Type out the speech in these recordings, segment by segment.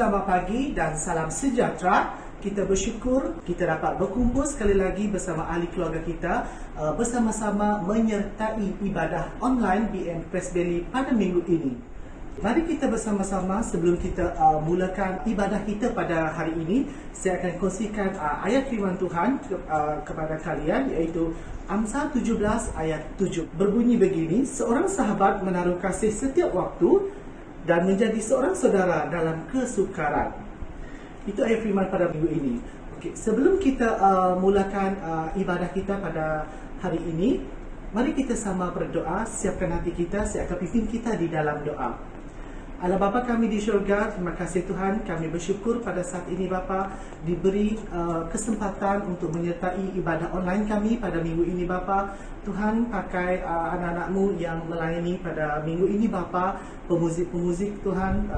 selamat pagi dan salam sejahtera. Kita bersyukur kita dapat berkumpul sekali lagi bersama ahli keluarga kita bersama-sama menyertai ibadah online BN Press Valley pada minggu ini. Mari kita bersama-sama sebelum kita mulakan ibadah kita pada hari ini, saya akan kongsikan ayat firman Tuhan kepada kalian, iaitu Amsal 17 ayat 7. Berbunyi begini, seorang sahabat menaruh kasih setiap waktu dan menjadi seorang saudara dalam kesukaran. Itu ayat firman pada minggu ini. Okey, sebelum kita mulakan ibadah kita pada hari ini, mari kita sama berdoa. Siapkan hati kita, saya akan pimpin kita di dalam doa. Allah Bapa kami di syurga, terima kasih Tuhan, kami bersyukur pada saat ini Bapa diberi kesempatan untuk menyertai ibadah online kami pada minggu ini Bapa. Tuhan pakai anak-anak-Mu yang melayani pada minggu ini Bapa, pemuzik-pemuzik Tuhan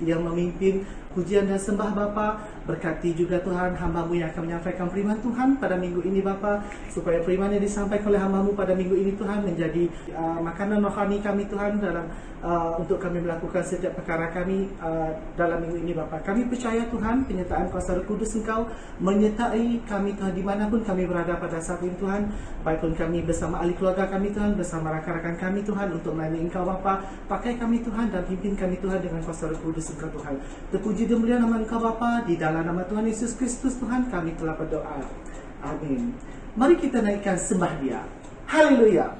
yang memimpin pujian dan sembah Bapa. Berkati juga Tuhan hamba-Mu yang akan menyampaikan firman Tuhan pada minggu ini Bapa, supaya firman yang disampaikan oleh hamba-Mu pada minggu ini Tuhan menjadi makanan rohani kami Tuhan dalam untuk kami melakukan setiap perkara kami dalam minggu ini Bapa. Kami percaya Tuhan penyertaan kuasa Roh Kudus Engkau menyertai kami Tuhan dimanapun kami berada pada saat ini Tuhan, baik pun kami bersama ahli keluarga kami Tuhan, bersama rakan-rakan kami Tuhan untuk melayani Engkau Bapa. Pakai kami Tuhan dan pimpin kami Tuhan dengan kuasa Roh Kudus Engkau Tuhan. Terpuji dan mulia nama Engkau Bapa, di dalam nama Tuhan Yesus Kristus Tuhan kami telah berdoa. Amin. Mari kita naikkan sembah Dia. Haleluya.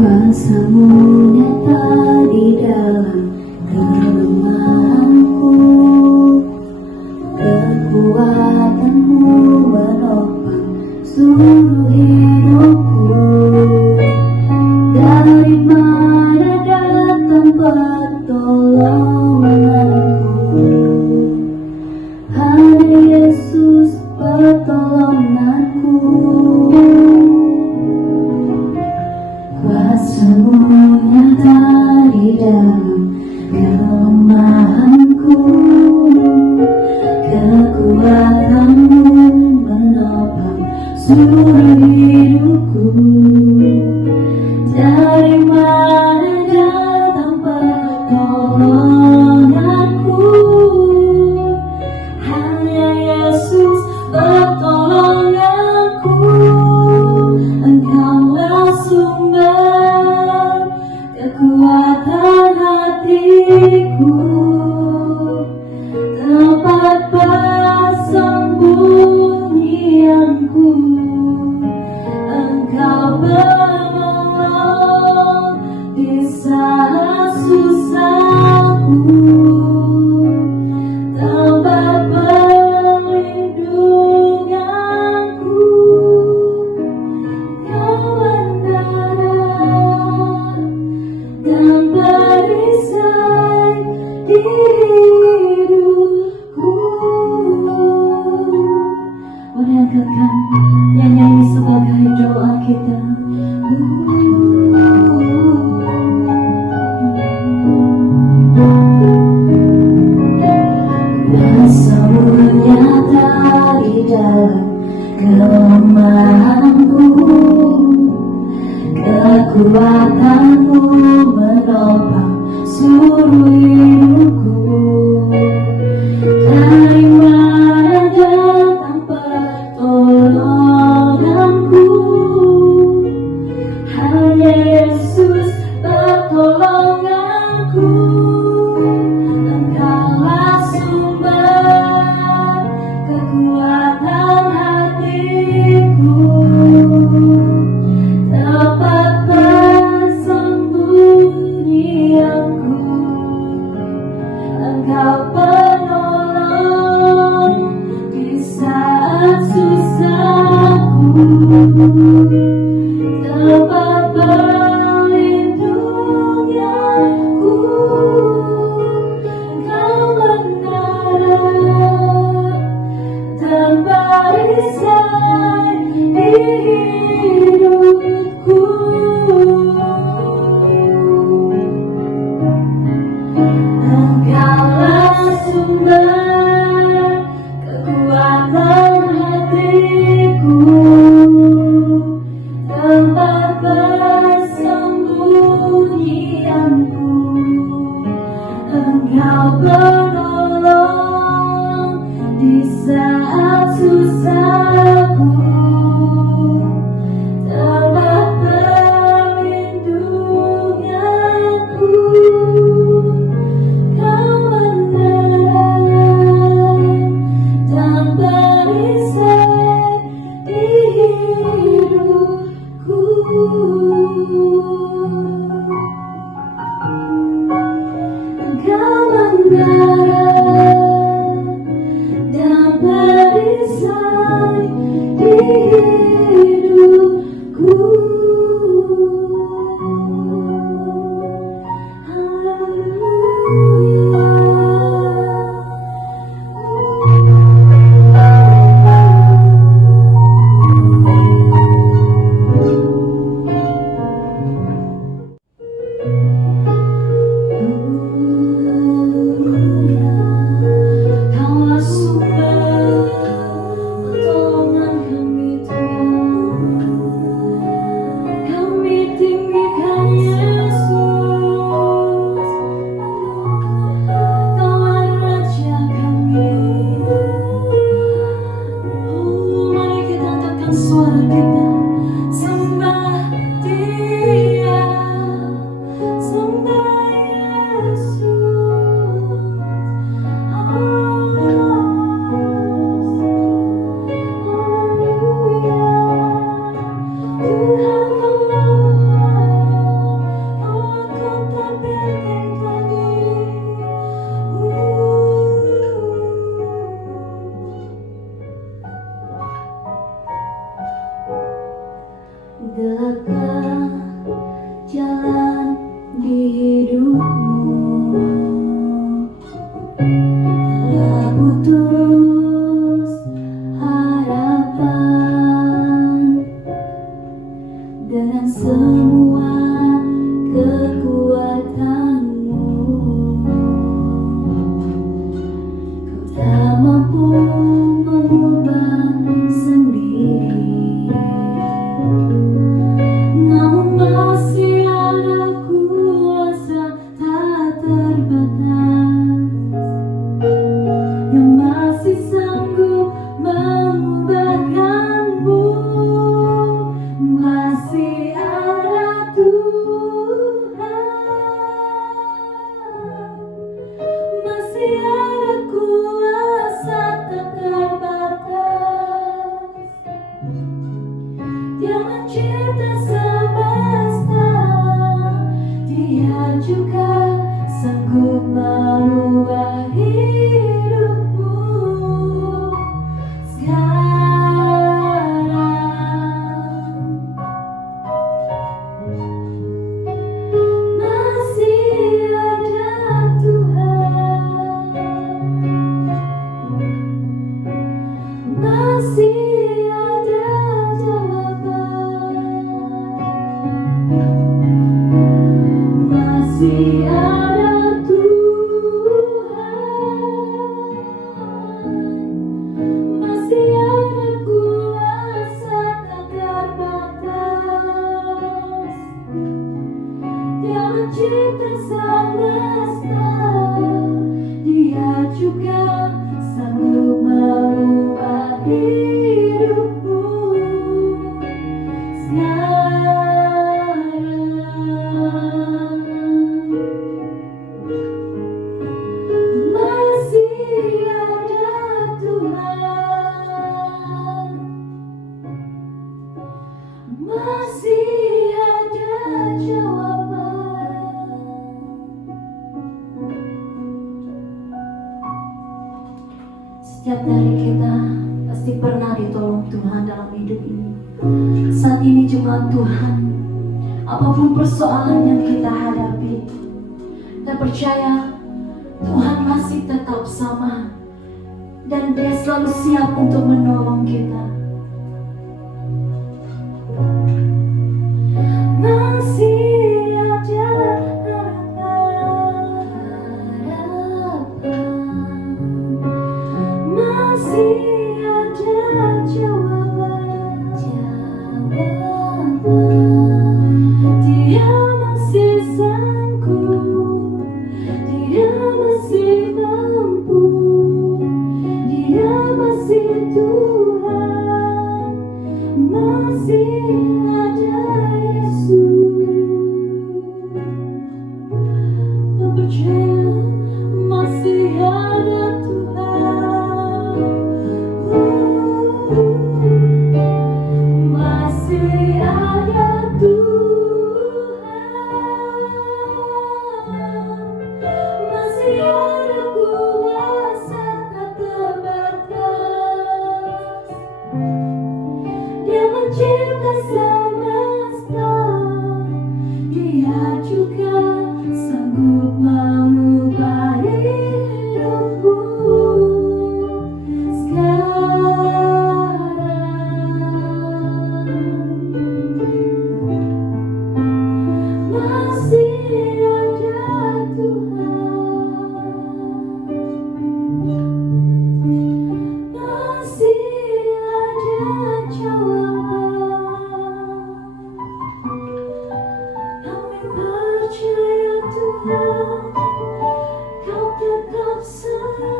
Kuasa-Mu nyata di dalam kelemahanku, kekuatan-Mu menopang seluruh hidupku. Dari mana datang pertolonganku? Hanya Yesus pertolonganku. Kuasa-Mu nyata di dalam kelemahanku, kekuatan-Mu menopang seluruh hidupku. Dari mana datang pertolonganku? Hanya Yesus pertolonganku. Engkaulah sumber kekuatan hatiku, tempat persembunyianku. Engkau menolong di saat susahku, tempat perlindunganku. Kau mendarat dan perisai hidupku. Mari angkatkan nyanyian ini sebagai doa kita. Kuasa-Mu nyata di dalam kelemahanku, kekuatan-Mu menopang seluruh hidupku. Dari mana datang pertolonganku? Hanya Yesus pertolonganku. Engkaulah sumber kekuatan hatiku, tempat persembunyianku. Engkau penolong di saat susah. di hidupku. Kaulah sumber pertolongan kami Tuhan. Kami tinggikan Yesus. Kaulah Raja kami. Oh, mari kita angkatkan suara kita, sembah Dia, sembah Yesus. Gelapkah jalan di hidupmu? Telah putus harapan dengan semua kekuatanmu. Kau tak mampu mengubah sendiri, namun masih ada kuasa tak terbatas yang masih sanggup mengubahkanmu. Masih ada Tuhan, masih ada kuasa tak terbatas. Dia mencipta semesta, Dia juga sanggup mengubah hidupmu sekarang. Masih ada Tuhan, masih ada jawaban, masih ada Tuhan, masih ada kuasa tak terbatas. Dia mencipta semesta, Dia juga sanggup mengubah hidupmu sekarang. Masih ada Tuhan, masih ada jawaban. Setiap dari kita pasti pernah ditolong Tuhan dalam hidup ini. Saat ini jemaat Tuhan, apapun persoalan yang kita hadapi, kita percaya Tuhan masih tetap sama dan Dia selalu siap untuk menolong kita. Masih ada harapan, masih ada jawaban. Dia masih sanggup, Dia masih mampu, Dia masih Tuhan, masih ada Yesus. Tak percaya masih ada Tuhan, masih ada Tuhan, masih ada kuasa tak terbatas. pencipta semesta, Dia juga sanggup mengubah hidupku sekarang. Masih ada Tuhan, masih ada jawaban. Kami percaya Tuhan, Kau tetap sama,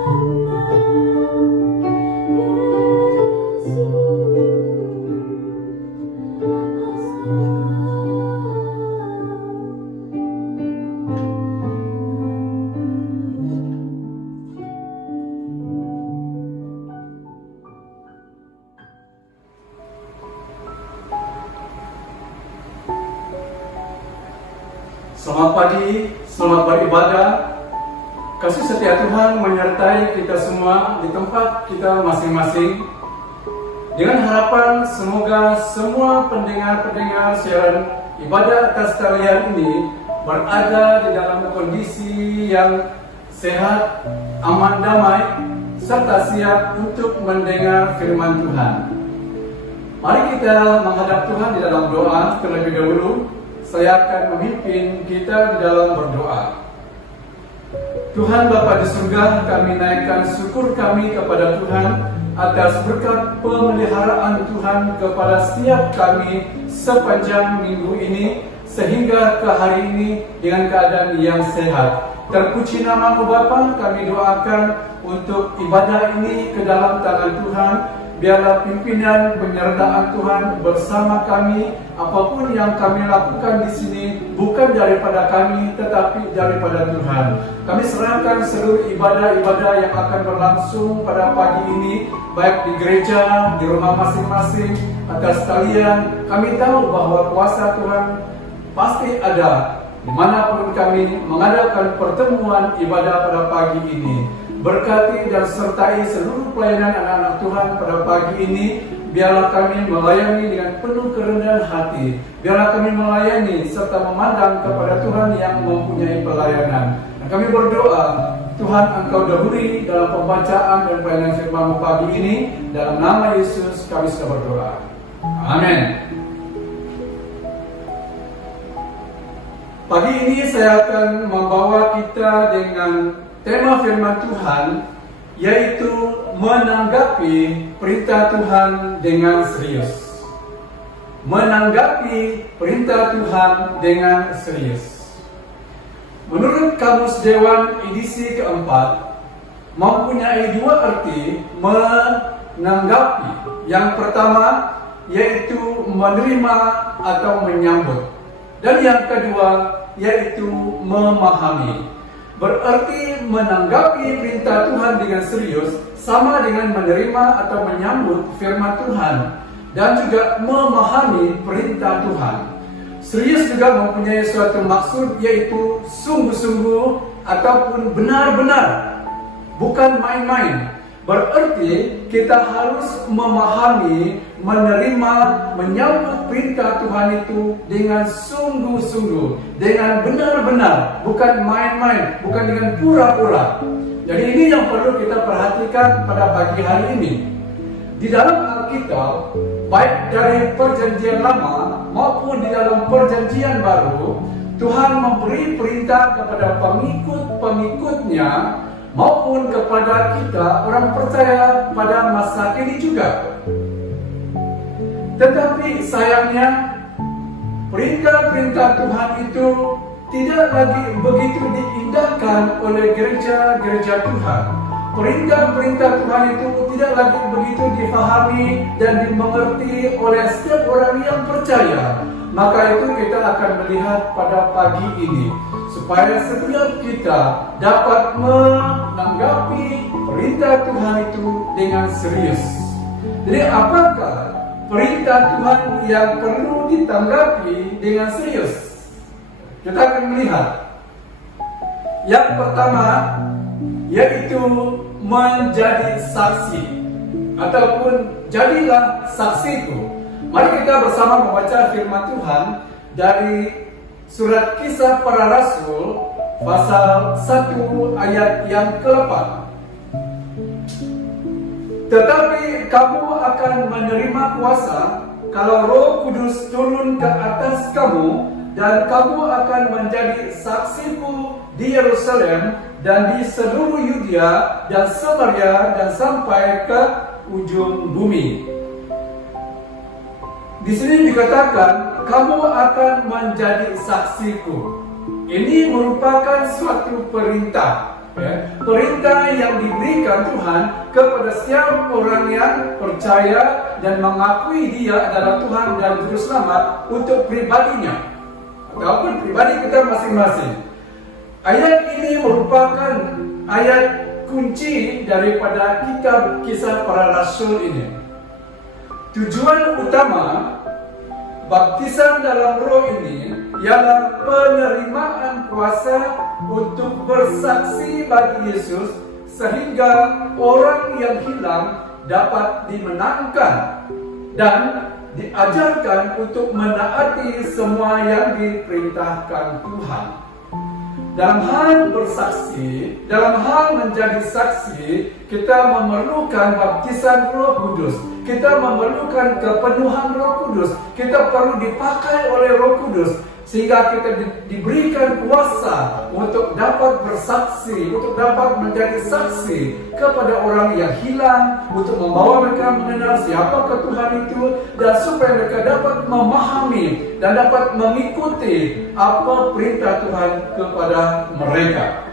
Selamat pagi, selamat beribadah. Kasih setia Tuhan menyertai kita semua di tempat kita masing-masing. Dengan harapan semoga semua pendengar-pendengar siaran ibadah atas talian ini berada di dalam kondisi yang sehat, aman, damai, serta siap untuk mendengar firman Tuhan. Mari kita menghadap Tuhan di dalam doa terlebih dahulu. Saya akan memimpin kita di dalam berdoa. Tuhan Bapa di surga, kami naikkan syukur kami kepada Tuhan atas berkat pemeliharaan Tuhan kepada setiap kami sepanjang minggu ini sehingga ke hari ini dengan keadaan yang sehat. Terpuji nama-Mu Bapa, kami doakan untuk ibadah ini ke dalam tangan Tuhan. Biarlah pimpinan penyertaan Tuhan bersama kami. Apapun yang kami lakukan di sini bukan daripada kami, tetapi daripada Tuhan. Kami serahkan seluruh ibadah-ibadah yang akan berlangsung pada pagi ini, baik di gereja, di rumah masing-masing, atas kalian. Kami tahu bahwa kuasa Tuhan pasti ada dimanapun kami mengadakan pertemuan ibadah pada pagi ini. Berkati dan sertai seluruh pelayanan anak-anak Tuhan pada pagi ini. Biarlah kami melayani dengan penuh kerendahan hati. Biarlah kami melayani serta memandang kepada Tuhan yang mempunyai pelayanan. Dan kami berdoa, Tuhan Engkau dahului dalam pembacaan dan pelayanan firman-Mu pagi ini. Dalam nama Yesus kami sudah berdoa. Amin. Pagi ini saya akan membawa kita dengan tema firman Tuhan, yaitu menanggapi perintah Tuhan dengan serius. Menanggapi perintah Tuhan dengan serius. Menurut Kamus Dewan edisi keempat, mempunyai dua arti menanggapi. Yang pertama, yaitu menerima atau menyambut. Dan yang kedua, yaitu memahami. Berarti menanggapi perintah Tuhan dengan serius sama dengan menerima atau menyambut firman Tuhan dan juga memahami perintah Tuhan. Serius juga mempunyai suatu maksud, yaitu sungguh-sungguh ataupun benar-benar, bukan main-main. Berarti kita harus memahami, menerima, menyambut perintah Tuhan itu dengan sungguh-sungguh, dengan benar-benar, bukan main-main, bukan dengan pura-pura. Jadi ini yang perlu kita perhatikan pada pagi hari ini. Di dalam Alkitab, baik dari Perjanjian Lama maupun di dalam Perjanjian Baru, Tuhan memberi perintah kepada pengikut-pengikutnya maupun kepada kita orang percaya pada masa kini juga. Tetapi sayangnya perintah-perintah Tuhan itu tidak lagi begitu diindahkan oleh gereja-gereja Tuhan. Perintah-perintah Tuhan itu tidak lagi begitu difahami dan dimengerti oleh setiap orang yang percaya. Maka itu kita akan melihat pada pagi ini, supaya setiap kita dapat menanggapi perintah Tuhan itu dengan serius. Jadi apakah perintah Tuhan yang perlu ditanggapi dengan serius? Kita akan melihat. Yang pertama, yaitu menjadi saksi, ataupun jadilah saksiku. Mari kita bersama membaca firman Tuhan dari surat Kisah Para Rasul pasal 1 ayat yang ke-8. Tetapi kamu akan menerima kuasa kalau Roh Kudus turun ke atas kamu, dan kamu akan menjadi saksiku di Yerusalem dan di seluruh Yudea dan Samaria dan sampai ke ujung bumi. Di sini dikatakan kamu akan menjadi saksiku. Ini merupakan suatu perintah, perintah yang diberikan Tuhan kepada setiap orang yang percaya dan mengakui Dia adalah Tuhan dan Juru Selamat untuk pribadinya ataupun pribadi kita masing-masing. Ayat ini merupakan ayat kunci daripada kitab Kisah Para Rasul ini. Tujuan utama baptisan dalam Roh ini ialah penerimaan kuasa untuk bersaksi bagi Yesus, sehingga orang yang hilang dapat dimenangkan dan diajarkan untuk menaati semua yang diperintahkan Tuhan. Dalam hal bersaksi, dalam hal menjadi saksi, kita memerlukan baptisan Roh Kudus. Kita memerlukan kepenuhan Roh Kudus. Kita perlu dipakai oleh Roh Kudus sehingga kita diberikan kuasa untuk dapat bersaksi, untuk dapat menjadi saksi kepada orang yang hilang, untuk membawa mereka mengenal siapakah Tuhan itu, dan supaya mereka dapat memahami dan dapat mengikuti apa perintah Tuhan kepada mereka.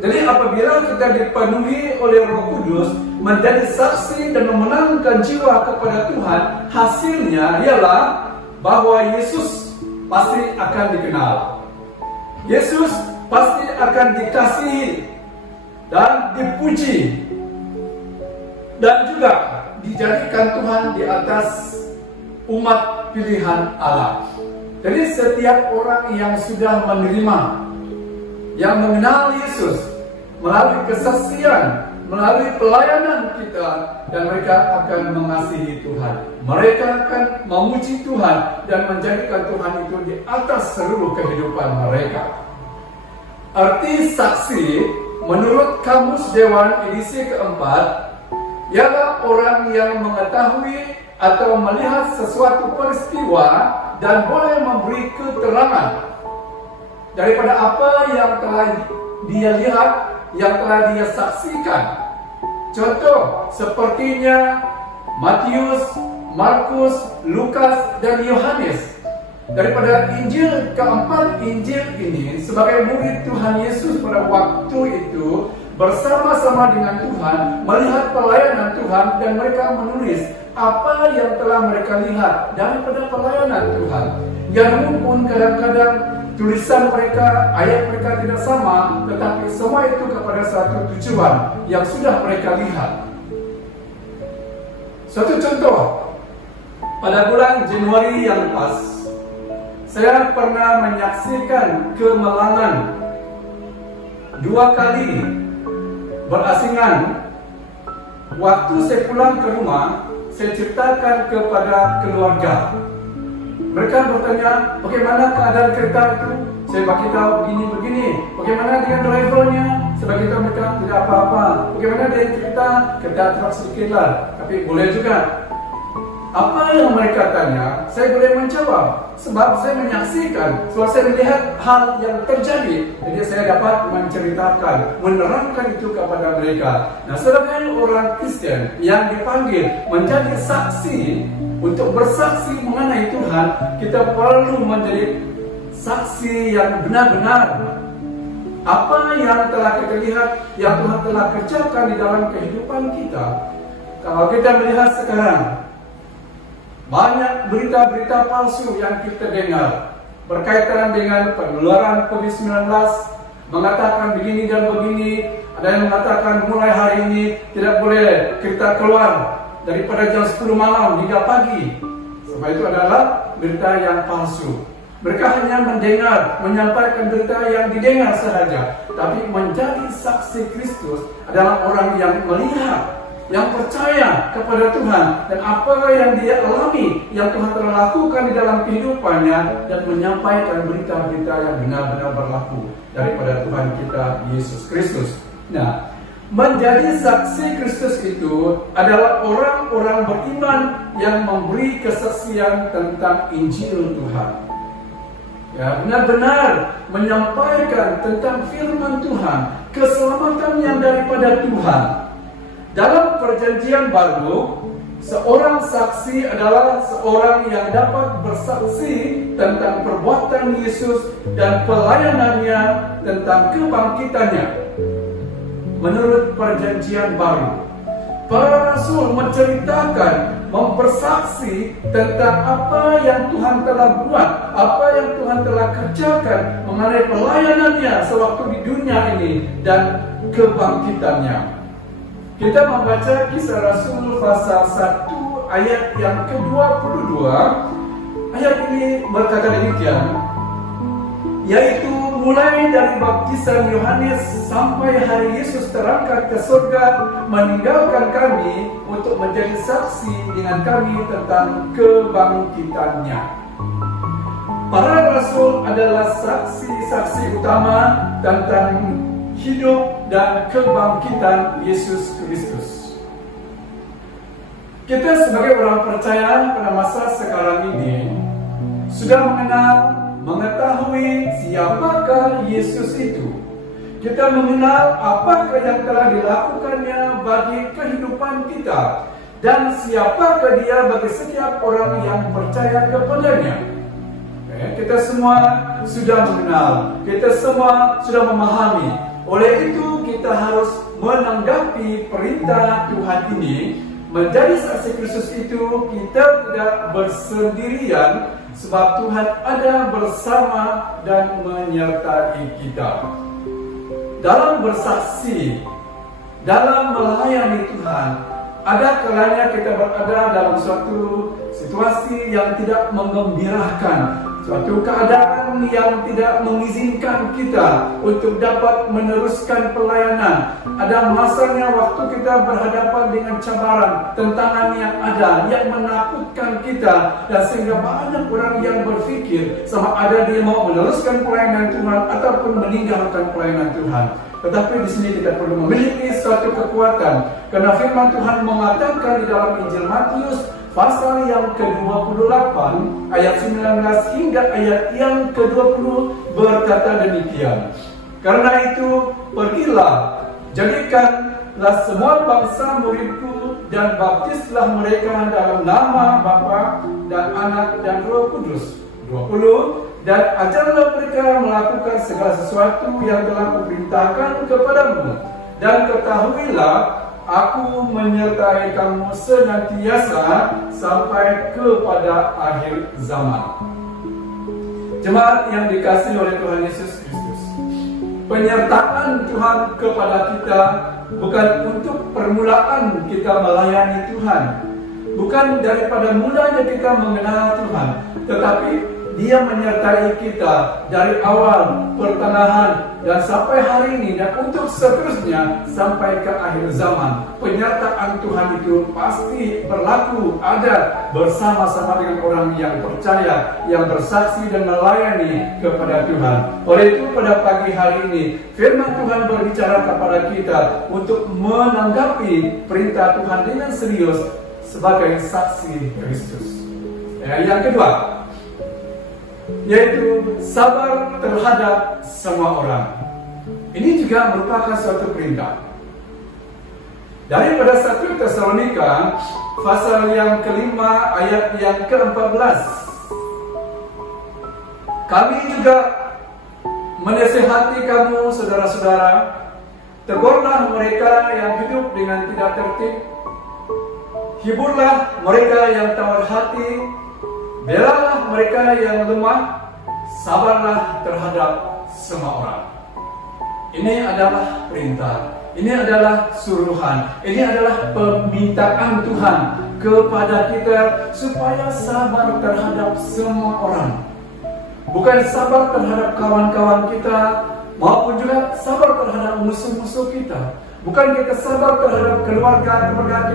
Jadi apabila kita dipenuhi oleh Roh Kudus, menjadi saksi dan memenangkan jiwa kepada Tuhan, hasilnya ialah bahwa Yesus pasti akan dikenal. Yesus pasti akan dikasihi dan dipuji, dan juga dijadikan Tuhan di atas umat pilihan Allah. Jadi setiap orang yang sudah menerima, yang mengenal Yesus melalui kesaksian, melalui pelayanan kita, dan mereka akan mengasihi Tuhan. Mereka akan memuji Tuhan dan menjadikan Tuhan itu di atas seluruh kehidupan mereka. Arti saksi menurut Kamus Dewan edisi keempat ialah orang yang mengetahui atau melihat sesuatu peristiwa dan boleh memberi keterangan daripada apa yang telah dia lihat, yang telah dia saksikan. Contoh sepertinya Matius, Markus, Lukas, dan Yohanes. Daripada Injil, keempat Injil ini sebagai murid Tuhan Yesus pada waktu itu bersama-sama dengan Tuhan, melihat pelayanan Tuhan, dan mereka menulis apa yang telah mereka lihat daripada pelayanan Tuhan. Yang pun kadang-kadang tulisan mereka, ayat mereka tidak sama, tetapi semua itu kepada satu tujuan yang sudah mereka lihat. Satu contoh, pada bulan Januari yang lepas, saya pernah menyaksikan kemalangan 2 kali berasingan. Waktu saya pulang ke rumah, saya ceritakan kepada keluarga. Mereka bertanya, bagaimana keadaan kereta itu? Saya bagi tahu begini-begini. Bagaimana dengan drivernya? Saya bagi tahu mereka tidak apa-apa. Bagaimana dia cerita? Kereta truk sedikit lah, tapi boleh juga. Apa yang mereka tanya, saya boleh menjawab. Sebab saya menyaksikan, sebab saya melihat hal yang terjadi. Jadi saya dapat menceritakan, menerangkan itu kepada mereka. Nah, sebagai orang Kristen yang dipanggil menjadi saksi, untuk bersaksi mengenai Tuhan, kita perlu menjadi saksi yang benar-benar. Apa yang telah kita lihat, yang Tuhan telah kerjakan di dalam kehidupan kita. Kalau kita melihat sekarang, banyak berita-berita palsu yang kita dengar berkaitan dengan penularan COVID-19, mengatakan begini dan begini. Ada yang mengatakan mulai hari ini tidak boleh kita keluar daripada jam 10 malam hingga pagi. Sebab itu adalah berita yang palsu. Mereka hanya mendengar, menyampaikan berita yang didengar sahaja. Tapi menjadi saksi Kristus adalah orang yang melihat, yang percaya kepada Tuhan dan apa yang dia alami, yang Tuhan telah lakukan di dalam kehidupannya, dan menyampaikan berita-berita yang benar-benar berlaku daripada Tuhan kita Yesus Kristus. Nah, menjadi saksi Kristus itu adalah orang-orang beriman yang memberi kesaksian tentang Injil Tuhan. Ya, benar-benar menyampaikan tentang firman Tuhan, keselamatan yang daripada Tuhan. Dalam perjanjian baru, seorang saksi adalah seorang yang dapat bersaksi tentang perbuatan Yesus dan pelayanannya, tentang kebangkitannya. Menurut perjanjian baru, para rasul menceritakan, mempersaksi tentang apa yang Tuhan telah buat, apa yang Tuhan telah kerjakan mengenai pelayanannya sewaktu di dunia ini dan kebangkitannya. Kita membaca Kisah Rasul pasal 1 ayat yang ke-22. Ayat ini berkata demikian, yaitu mulai dari baptisan Yohanes sampai hari Yesus terangkat ke surga, meninggalkan kami untuk menjadi saksi dengan kami tentang kebangkitannya. Para rasul adalah saksi-saksi utama tentang hidup dan kebangkitan Yesus Kristus. Kita sebagai orang percaya pada masa sekarang ini sudah mengetahui siapakah Yesus itu. Kita mengenal apakah yang telah dilakukannya bagi kehidupan kita, dan siapakah dia bagi setiap orang yang percaya kepadanya. Kita semua sudah mengenal, kita semua sudah memahami. Oleh itu kita harus menanggapi perintah Tuhan ini. Menjadi saksi Kristus itu kita tidak bersendirian, sebab Tuhan ada bersama dan menyertai kita. Dalam bersaksi, dalam melayani Tuhan, ada kalanya kita berada dalam suatu situasi yang tidak menggembirakan, suatu keadaan yang tidak mengizinkan kita untuk dapat meneruskan pelayanan. Ada masanya waktu kita berhadapan dengan cabaran, tentangan yang ada, yang menakutkan kita, dan sehingga banyak orang yang berpikir sama ada dia mau meneruskan pelayanan Tuhan ataupun meninggalkan pelayanan Tuhan. Tetapi di sini kita perlu memiliki suatu kekuatan, karena firman Tuhan mengatakan di dalam Injil Matius pasal yang ke-28 ayat 19 hingga ayat yang ke-20 berkata demikian. Karena itu pergilah, jadikanlah semua bangsa muridku, dan baptislah mereka dalam nama Bapa dan Anak dan Roh Kudus. 20. Dan ajarlah mereka melakukan segala sesuatu yang telah kuperintahkan kepadamu, dan ketahuilah Aku menyertai kamu senantiasa sampai kepada akhir zaman. Jemaat yang dikasihi oleh Tuhan Yesus Kristus, penyertaan Tuhan kepada kita bukan untuk permulaan kita melayani Tuhan, bukan daripada mulanya kita mengenal Tuhan, tetapi Dia menyertai kita dari awal, pertengahan, dan sampai hari ini, dan untuk seterusnya sampai ke akhir zaman. Penyertaan Tuhan itu pasti berlaku, ada bersama-sama dengan orang yang percaya, yang bersaksi dan melayani kepada Tuhan. Oleh itu pada pagi hari ini, firman Tuhan berbicara kepada kita untuk menanggapi perintah Tuhan dengan serius sebagai saksi Kristus. Yang kedua, yaitu sabar terhadap semua orang. Ini juga merupakan suatu perintah. Daripada 1 Tesalonika pasal yang kelima ayat yang ke-14, kami juga menasihati kamu saudara-saudara, tegurlah mereka yang hidup dengan tidak tertib, hiburlah mereka yang tawar hati, belalah mereka yang lemah, sabarlah terhadap semua orang. Ini adalah perintah, ini adalah suruhan, ini adalah permintaan Tuhan kepada kita supaya sabar terhadap semua orang. Bukan sabar terhadap kawan-kawan kita, maupun juga sabar terhadap musuh-musuh kita. Bukan kita sabar terhadap keluarga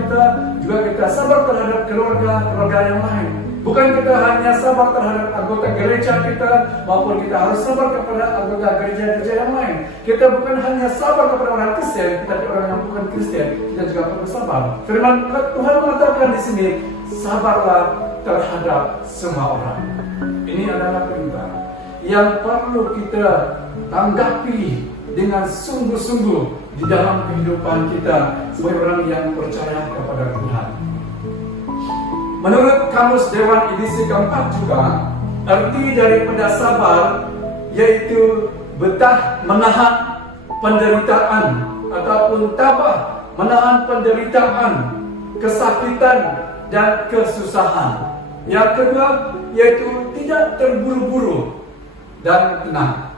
kita, juga kita sabar terhadap keluarga yang lain. Bukan kita hanya sabar terhadap anggota gereja kita, maupun kita harus sabar kepada anggota gereja-gereja yang lain. Kita bukan hanya sabar kepada orang Kristen, tetapi orang yang bukan Kristen, kita juga perlu sabar. Firman Tuhan mengatakan di sini, sabarlah terhadap semua orang. Ini adalah perintah yang perlu kita tanggapi dengan sungguh-sungguh di dalam kehidupan kita sebagai orang yang percaya kepada Tuhan. Menurut Kamus Dewan edisi keempat juga, arti daripada sabar yaitu betah menahan penderitaan ataupun tabah menahan penderitaan, kesakitan dan kesusahan. Yang kedua yaitu tidak terburu-buru dan tenang.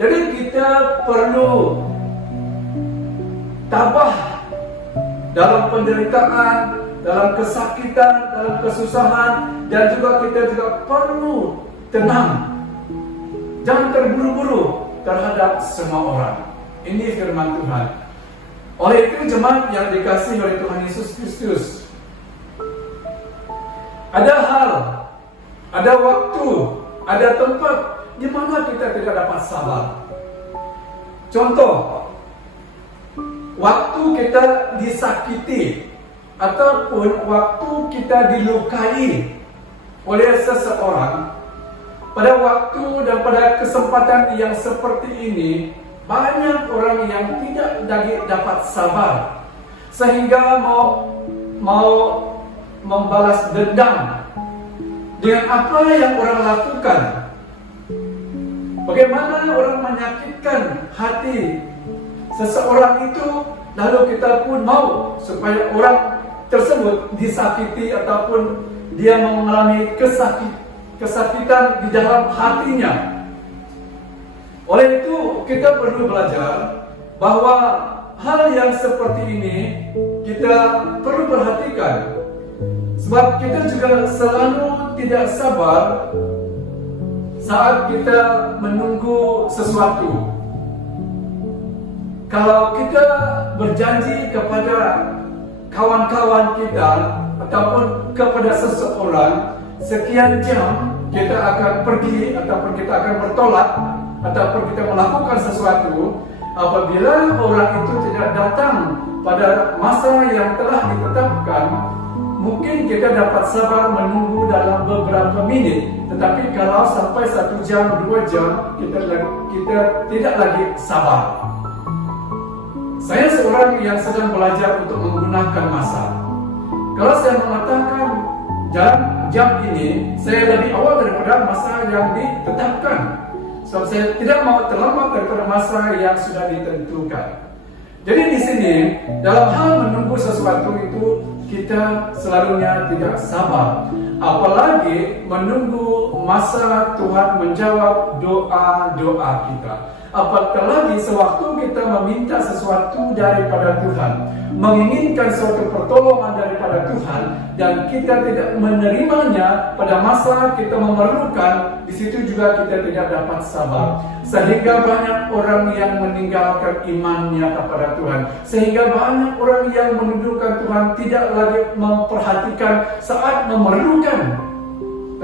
Jadi kita perlu tabah dalam penderitaan, dalam kesakitan, dalam kesusahan, dan juga kita juga perlu tenang. Jangan terburu-buru terhadap semua orang. Ini firman Tuhan. Oleh itu jemaat yang dikasihi oleh Tuhan Yesus Kristus, ada hal, ada waktu, ada tempat di mana kita tidak dapat sabar. Contoh, waktu kita disakiti ataupun waktu kita dilukai oleh seseorang, pada waktu dan pada kesempatan yang seperti ini, banyak orang yang tidak lagi dapat sabar, sehingga mau membalas dendam dengan apa yang orang lakukan. Bagaimana orang menyakitkan hati seseorang itu, lalu kita pun mau supaya orang tersebut disakiti ataupun dia mengalami kesakitan di dalam hatinya. Oleh itu kita perlu belajar bahwa hal yang seperti ini kita perlu perhatikan, sebab kita juga selalu tidak sabar saat kita menunggu sesuatu. Kalau kita berjanji kepada kawan-kawan kita ataupun kepada seseorang, sekian jam kita akan pergi ataupun kita akan bertolak ataupun kita melakukan sesuatu, apabila orang itu tidak datang pada masa yang telah ditetapkan, mungkin kita dapat sabar menunggu dalam beberapa menit. Tetapi kalau sampai 1 jam, 2 jam, kita tidak lagi sabar. Saya seorang yang sedang belajar untuk menggunakan masa. Kalau saya mengatakan jam ini, saya lebih awal daripada masa yang ditetapkan. Sebab saya tidak mau terlambat daripada masa yang sudah ditentukan. Jadi di sini, dalam hal menunggu sesuatu itu, kita selalunya tidak sabar. Apalagi menunggu masa Tuhan menjawab doa-doa kita. Apatah lagi sewaktu kita meminta sesuatu daripada Tuhan, menginginkan suatu pertolongan daripada Tuhan, dan kita tidak menerimanya pada masa kita memerlukan, di situ juga kita tidak dapat sabar. Sehingga banyak orang yang meninggalkan imannya kepada Tuhan. Sehingga banyak orang yang menundukkan Tuhan, tidak lagi memperhatikan saat memerlukan.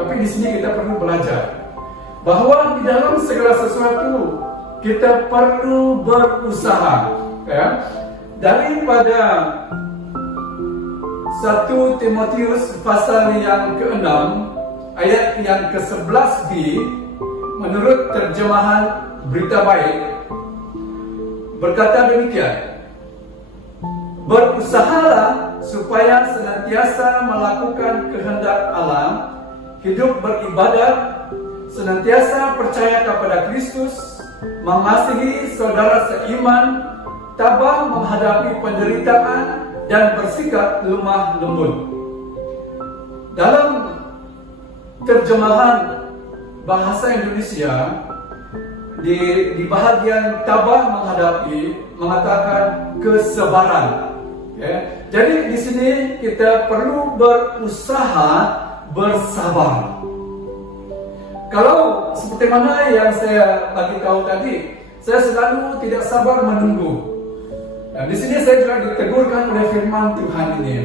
Tapi di sini kita perlu belajar bahwa di dalam segala sesuatu kita perlu berusaha, ya. Daripada 1 Timotius pasal yang ke-6 ayat yang ke-11b, menurut terjemahan Berita Baik, berkata demikian: berusahalah supaya senantiasa melakukan kehendak Allah, hidup beribadat, senantiasa percaya kepada Kristus, mengasihi saudara seiman, tabah menghadapi penderitaan, dan bersikap lemah lembut. Dalam terjemahan bahasa Indonesia, di bahagian tabah menghadapi mengatakan kesabaran. Okay? Jadi di sini kita perlu berusaha bersabar. Kalau seperti mana yang saya bagi tahu tadi, saya selalu tidak sabar menunggu. Dan di sini saya juga ditegurkan oleh firman Tuhan ini.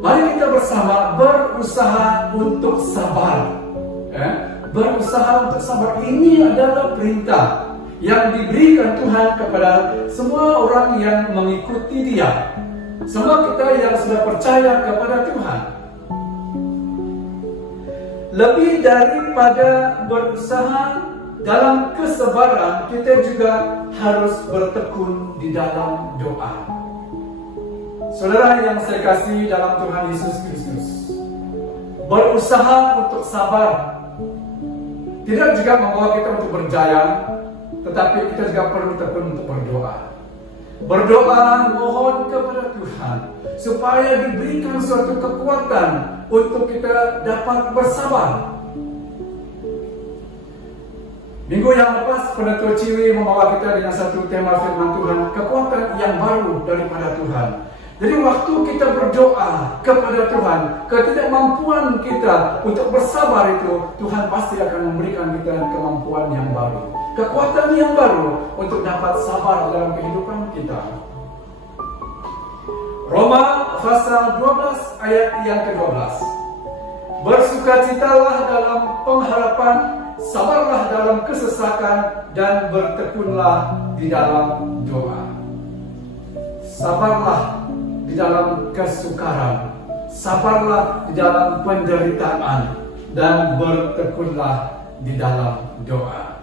Mari kita bersama berusaha untuk sabar. Berusaha untuk sabar. Ini adalah perintah yang diberikan Tuhan kepada semua orang yang mengikuti Dia. Semua kita yang sudah percaya kepada Tuhan. Lebih daripada berusaha dalam kesabaran, kita juga harus bertekun di dalam doa. Saudara yang saya kasih dalam Tuhan Yesus Kristus, berusaha untuk sabar tidak juga membawa kita untuk berjaya, tetapi kita juga perlu tekun untuk berdoa. Berdoa mohon kepada Tuhan supaya diberikan suatu kekuatan untuk kita dapat bersabar. Minggu yang lepas Penetua Ciwi membawa kita dengan satu tema firman Tuhan, kekuatan yang baru daripada Tuhan. Jadi waktu kita berdoa kepada Tuhan, ketidakmampuan kita untuk bersabar itu, Tuhan pasti akan memberikan kita kemampuan yang baru, kekuatan yang baru untuk dapat sabar dalam kehidupan kita. Roma pasal 12 ayat yang ke-12. Bersukacitalah dalam pengharapan, sabarlah dalam kesesakan, dan bertekunlah di dalam doa. Sabarlah di dalam kesukaran, sabarlah di dalam penderitaan, dan bertekunlah di dalam doa.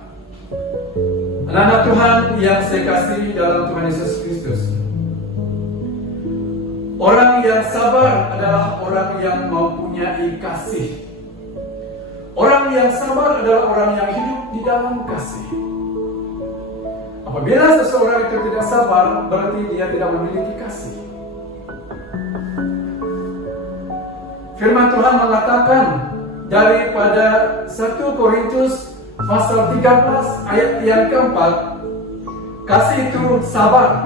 Anak-anak Tuhan yang saya kasih dalam Tuhan Yesus Kristus, orang yang sabar adalah orang yang mempunyai kasih. Orang yang sabar adalah orang yang hidup di dalam kasih. Apabila seseorang itu tidak sabar, berarti dia tidak memiliki kasih. Firman Tuhan mengatakan daripada 1 Korintus pasal 13 ayat yang keempat, kasih itu sabar,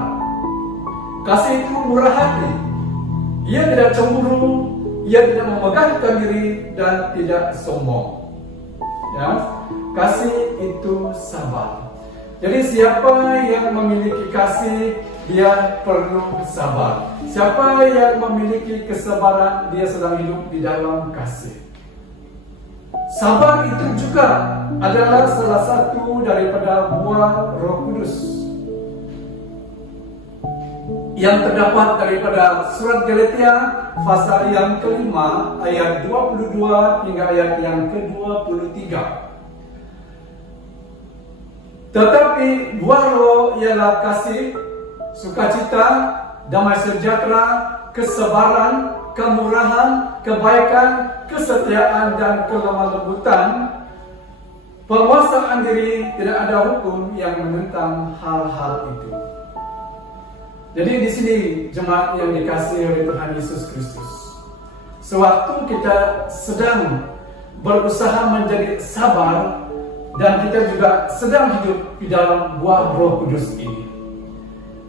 kasih itu murah hati, ia tidak cemburu, ia tidak memegahkan diri, dan tidak sombong. Ya, kasih itu sabar. Jadi siapa yang memiliki kasih, dia perlu sabar. Siapa yang memiliki kesabaran, dia sedang hidup di dalam kasih. Sabar itu juga adalah salah satu daripada buah Roh Kudus yang terdapat daripada surat Galatia pasal yang kelima ayat 22 hingga ayat yang ke-23. Tetapi buah roh ialah kasih, sukacita, damai sejahtera, kesabaran, kemurahan, kebaikan, kesetiaan, dan kelemah lembutan. Penguasaan diri, tidak ada hukum yang menentang hal-hal itu. Jadi di sini jemaat yang dikasihi oleh Tuhan Yesus Kristus, sewaktu kita sedang berusaha menjadi sabar, dan kita juga sedang hidup di dalam buah Roh Kudus ini,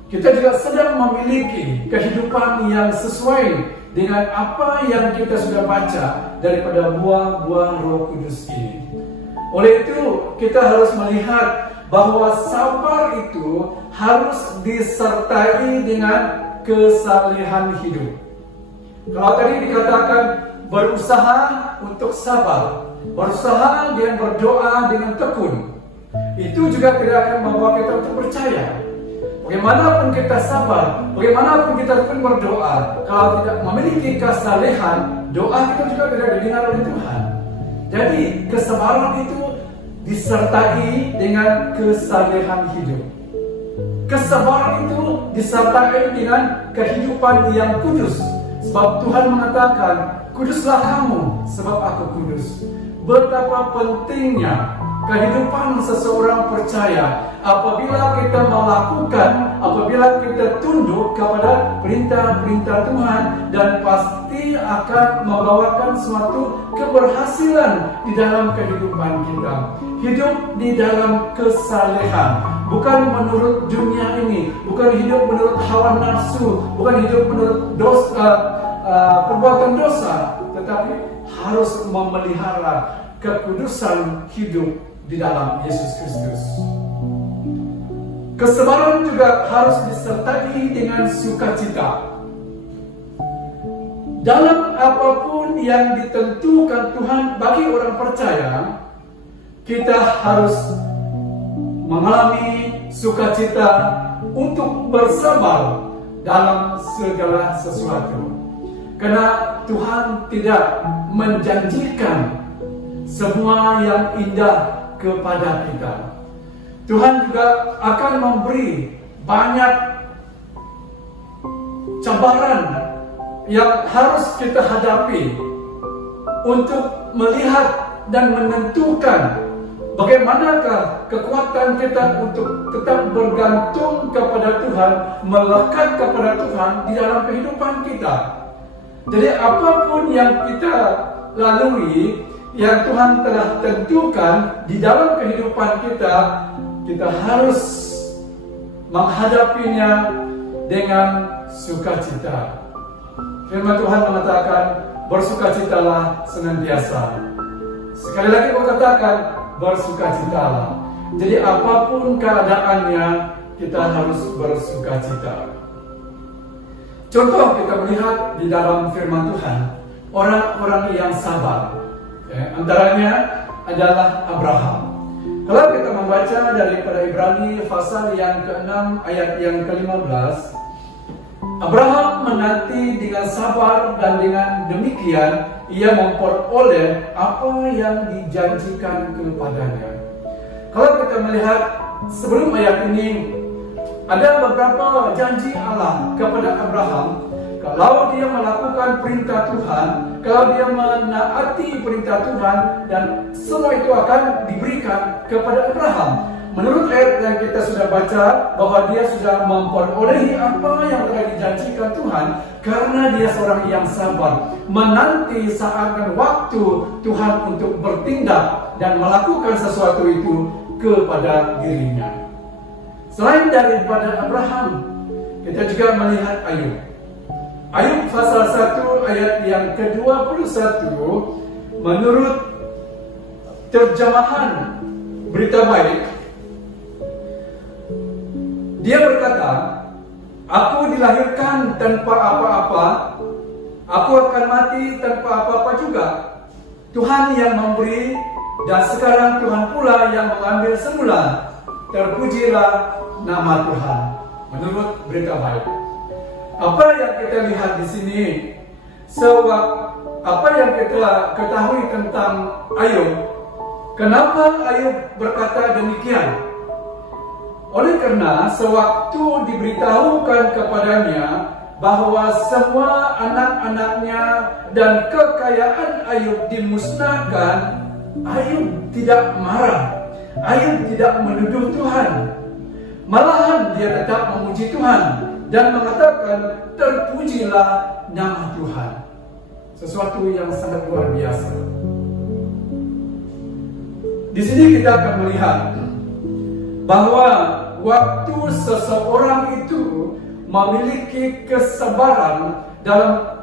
kita juga sedang memiliki kehidupan yang sesuai dengan apa yang kita sudah baca daripada buah-buah Roh Kudus ini. Oleh itu, kita harus melihat bahwa sabar itu harus disertai dengan kesalehan hidup. Kalau tadi dikatakan berusaha untuk sabar, berusaha dengan berdoa dengan tekun, itu juga tidak akan membawa kita untuk percaya. Bagaimanapun kita sabar, bagaimanapun kita pun berdoa, kalau tidak memiliki kesalehan, doa kita juga tidak didengar oleh Tuhan. Jadi kesabaran itu disertai dengan kesalehan hidup. Kesabaran itu disertai dengan kehidupan yang kudus. Sebab Tuhan mengatakan, kuduslah kamu sebab aku kudus. Betapa pentingnya kehidupan seseorang percaya apabila kita melakukan, apabila kita tunduk kepada perintah-perintah Tuhan, dan pasti akan membawakan suatu keberhasilan di dalam kehidupan kita. Hidup di dalam kesalehan, bukan menurut dunia ini, bukan hidup menurut hawa nafsu, bukan hidup menurut perbuatan dosa, tetapi harus memelihara kekudusan hidup di dalam Yesus Kristus. Kesabaran juga harus disertai dengan sukacita. Dalam apapun yang ditentukan Tuhan bagi orang percaya, kita harus mengalami sukacita untuk bersabar dalam segala sesuatu. Karena Tuhan tidak menjanjikan semua yang indah kepada kita. Tuhan juga akan memberi banyak cabaran yang harus kita hadapi untuk melihat dan menentukan bagaimanakah kekuatan kita untuk tetap bergantung kepada Tuhan, melekat kepada Tuhan di dalam kehidupan kita. Jadi apapun yang kita lalui, yang Tuhan telah tentukan di dalam kehidupan kita, kita harus menghadapinya dengan sukacita. Firman Tuhan mengatakan, bersukacitalah senantiasa. Sekali lagi aku katakan, bersukacitalah. Jadi apapun keadaannya, kita harus bersukacita. Contoh kita melihat di dalam firman Tuhan, orang-orang yang sabar. Antaranya adalah Abraham. Kalau kita membaca daripada Ibrani pasal yang ke-6 ayat yang ke-15, Abraham menanti dengan sabar dan dengan demikian ia memperoleh apa yang dijanjikan kepadanya. Kalau kita melihat sebelum ayat ini, ada beberapa janji Allah kepada Abraham. Kalau dia melakukan perintah Tuhan, kalau dia menaati perintah Tuhan, dan semua itu akan diberikan kepada Abraham. Menurut ayat yang kita sudah baca, bahwa dia sudah memperolehi apa yang telah dijanjikan Tuhan, karena dia seorang yang sabar, menanti saat dan waktu Tuhan untuk bertindak dan melakukan sesuatu itu kepada dirinya. Selain daripada Abraham, kita juga melihat Ayub. Ayub pasal 1 ayat yang ke-21, menurut terjemahan Berita Baik, dia berkata, aku dilahirkan tanpa apa-apa, aku akan mati tanpa apa-apa juga. Tuhan yang memberi, dan sekarang Tuhan pula yang mengambil semula. Terpujilah nama Tuhan. Menurut Berita Baik. Apa yang kita lihat di sini, apa yang kita ketahui tentang Ayub? Kenapa Ayub berkata demikian? Oleh karena sewaktu diberitahukan kepadanya bahwa semua anak-anaknya dan kekayaan Ayub dimusnahkan, Ayub tidak marah. Ayub tidak menuduh Tuhan. Malahan dia tetap memuji Tuhan dan mengatakan, terpujilah nama Tuhan. Sesuatu yang sangat luar biasa. Di sini kita akan melihat bahwa waktu seseorang itu memiliki kesabaran dalam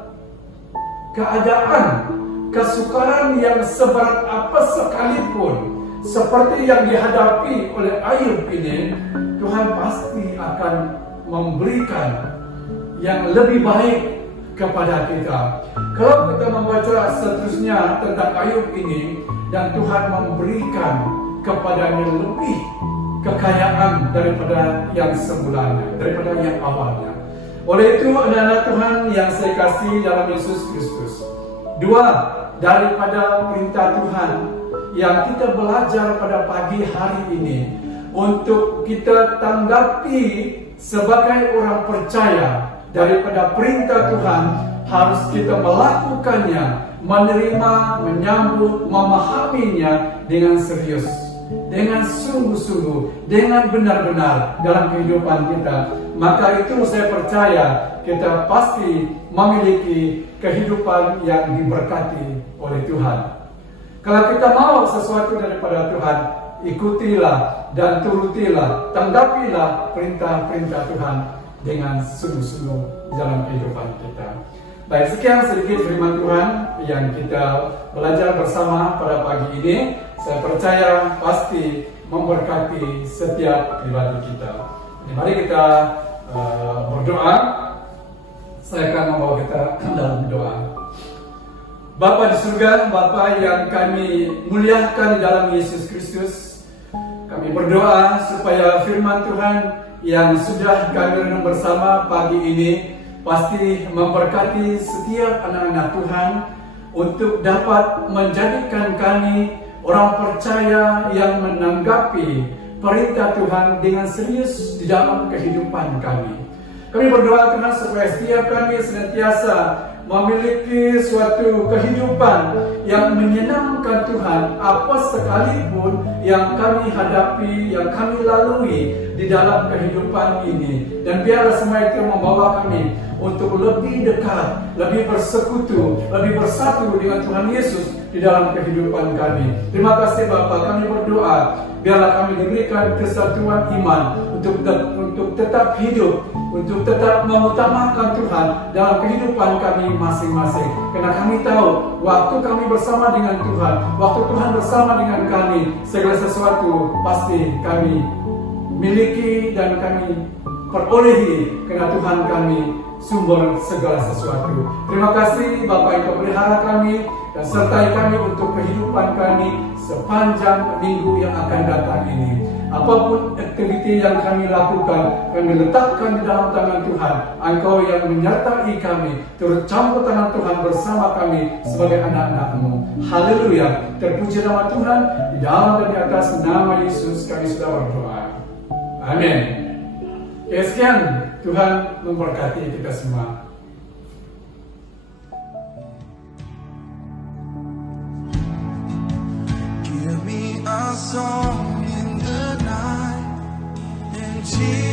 keadaan kesukaran yang seberat apa sekalipun, seperti yang dihadapi oleh Ayub ini, Tuhan pasti akan memberikan yang lebih baik kepada kita. Kalau kita membaca seterusnya tentang Ayub ini, dan Tuhan memberikan kepadanya lebih kekayaan daripada yang semulanya, daripada yang awalnya. Oleh itu, anak-anak Tuhan yang saya kasih dalam Yesus Kristus, dua daripada perintah Tuhan yang kita belajar pada pagi hari ini untuk kita tanggapi sebagai orang percaya daripada perintah Tuhan, harus kita melakukannya, menerima, menyambut, memahaminya dengan serius, dengan sungguh-sungguh, dengan benar-benar dalam kehidupan kita. Maka itu saya percaya kita pasti memiliki kehidupan yang diberkati oleh Tuhan. Kalau kita mau sesuatu daripada Tuhan, ikutilah dan turutilah, tanggapilah perintah-perintah Tuhan dengan sungguh-sungguh dalam kehidupan kita. Baik, sekian sedikit firman Tuhan yang kita belajar bersama pada pagi ini. Saya percaya pasti memberkati setiap pribadi kita. Mari kita berdoa. Saya akan membawa kita dalam doa. Bapa di surga, Bapa yang kami muliakan di dalam Yesus Kristus, kami berdoa supaya firman Tuhan yang sudah kami renung bersama pagi ini pasti memberkati setiap anak-anak Tuhan untuk dapat menjadikan kami orang percaya yang menanggapi perintah Tuhan dengan serius di dalam kehidupan kami. Kami berdoa Tuhan supaya setiap kami senantiasa memiliki suatu kehidupan yang menyenangkan Tuhan apa sekalipun yang kami hadapi, yang kami lalui di dalam kehidupan ini. Dan biarlah semua itu membawa kami untuk lebih dekat, lebih bersekutu, lebih bersatu dengan Tuhan Yesus di dalam kehidupan kami. Terima kasih Bapa, kami berdoa biarlah kami diberikan kesatuan iman untuk tetap hidup, untuk tetap mengutamakan Tuhan dalam kehidupan kami masing-masing. Karena kami tahu waktu kami bersama dengan Tuhan, waktu Tuhan bersama dengan kami, segala sesuatu pasti kami miliki dan kami perolehi, karena Tuhan kami sumber segala sesuatu. Terima kasih Bapa yang Kau pelihara kami dan sertai kami untuk kehidupan kami sepanjang minggu yang akan datang ini. Apapun aktiviti yang kami lakukan, kami letakkan di dalam tangan Tuhan. Engkau yang menyertai kami, turut campur tangan Tuhan bersama kami sebagai anak-anak-Mu. Haleluya, terpuji nama Tuhan. Di dalam dan di atas nama Yesus kami sudah berdoa. Amin. Sekian, Tuhan memberkati kita semua. Give me a song in the night, and Jesus.